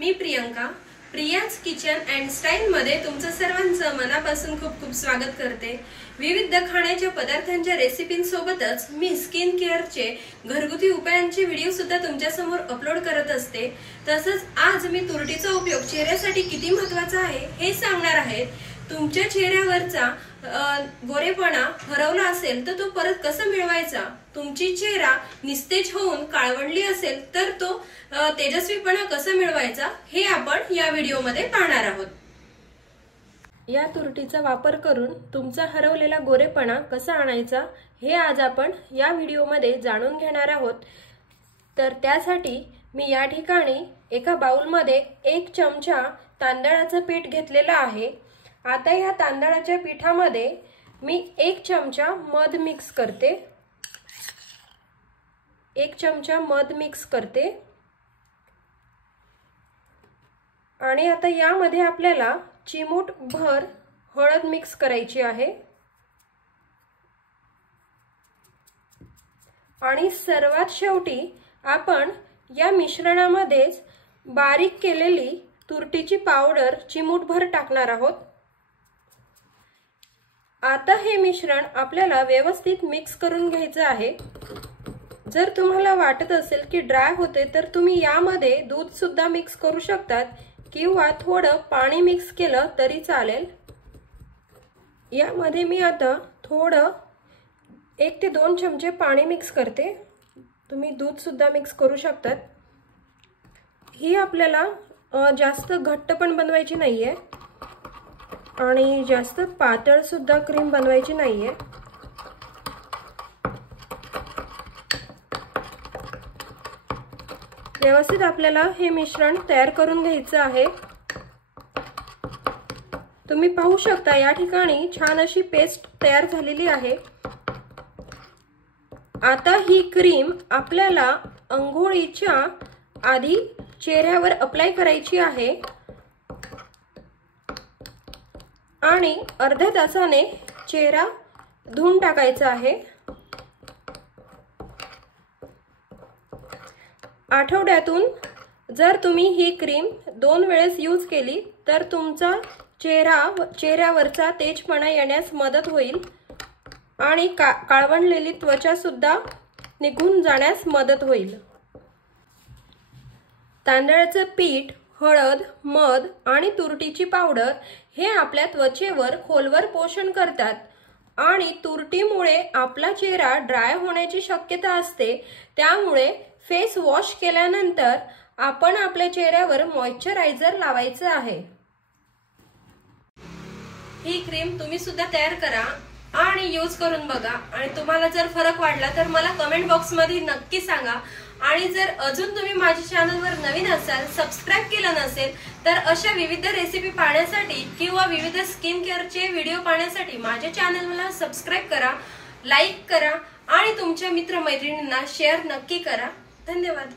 Me Priyanka, Priya's kitchen and style मध्ये तुमचं सर्वांचं मनापासून खूप खूप स्वागत करते। विविध खाण्याच्या पदार्थांच्या रेसिपींसोबतच मी स्किन केअरचे घरगुती उपायांचे व्हिडिओ सुद्धा तुमच्या समोर अपलोड करत असते। तसंच आज मी तुरटीचा उपयोग चेहऱ्यासाठी किती महत्त्वाचा आहे हे सांगणार आहे। तुमच्या चेहऱ्यावरचा गोरेपणा हरवला असेल तर तो परत कसा मिळवायचा, तुमची चेहरा निस्तेज होऊन काळवंडली असेल तर तो तेजस्वीपणा कसा मिळवायचा हे आपण या व्हिडिओमध्ये पाहणार आहोत। या तुरटीचा वापर करून तुमचा हरवलेला गोरेपणा कसा आणायचा हे आज आपण या व्हिडिओमध्ये जाणून घेणार आहोत। तर त्यासाठी मी या ठिकाणी एका बाउलमध्ये 1 चमचा तांदळाचं पीठ घेतलेलं आहे। आता या तांदळाच्या पिठामध्ये मी 1 चमचा मध मिक्स करते। 1 चमचा मध मिक्स करते आणि आता यामध्ये आपल्याला चिमूट भर हळद मिक्स करायची आहे आणि सर्वात शेवटी आपण या मिश्रणामध्येच बारीक केलेली तुरटीची पावडर चिमूटभर टाकणार आहोत। आता हे मिश्रण आपल्याला व्यवस्थित मिक्स करून घ्यायचं आहे। जर तुम्हाला वाटत असेल की ड्राय होते तर तुम्ही यामध्ये दूध सुद्धा मिक्स करू शकतात किंवा थोडं पाणी मिक्स केलं तरी चालेल। यामध्ये मी आता थोडं 1 ते 2 चमचे पाणी मिक्स करते। तुम्ही दूध सुद्धा मिक्स करू शकतात। ही आपल्याला जास्त घट्ट पण बनवायची नाहीये आणि जास्त पातळ सुद्धा क्रीम बनवायची नाहीये। व्यवस्थित आपल्याला हे मिश्रण तयार करून घ्यायचं आहे। तुम्ही पाहू शकता या ठिकाणी छान अशी पेस्ट तयार झालेली आहे। आता ही क्रीम आपल्याला अंघोळीच्या आधी चेहऱ्यावर अप्लाय करायची आहे आणि अर्ध्या तासाने चेहरा धुवून टाकायचा आहे। आठवड्यातून जर तुम्ही ही क्रीम 2 वेळेस यूज केली तर तुमचा चेहऱ्यावरचा तेजपणा येण्यास मदत होईल आणि काळवंडलेली त्वचा सुद्धा निघून जाण्यास मदत होईल। तांदळाचं पीठ, हळद, मध आणि तुरटीची पावडर हे आपल्या त्वचेवर खोलवर पोषण करतात आणि तुरटीमुळे आपला चेहरा ड्राय होण्याची शक्यता असते। त्यामुळे फेस वॉश केल्यानंतर आपण आपल्या चेहऱ्यावर मॉइश्चरायझर लावायचं आहे। ही क्रीम तुम्ही सुद्धा तयार करा आणि यूज करून बघा आणि तुम्हाला जर फरक वाटला तर मला कमेंट बॉक्स मध्ये नक्की सांगा। आणि जर अजून तुम्ही माझ्या चॅनलवर नवीन असाल, सबस्क्राइब केलं नसेल तर अशा विविध रेसिपी पाहण्यासाठी किंवा विविध स्किन केअरचे व्हिडिओ पाहण्यासाठी माझ्या चॅनलला सबस्क्राइब करा, लाईक करा आणि तुमच्या मित्रमैत्रिणींना शेअर नक्की करा। धन्यवाद।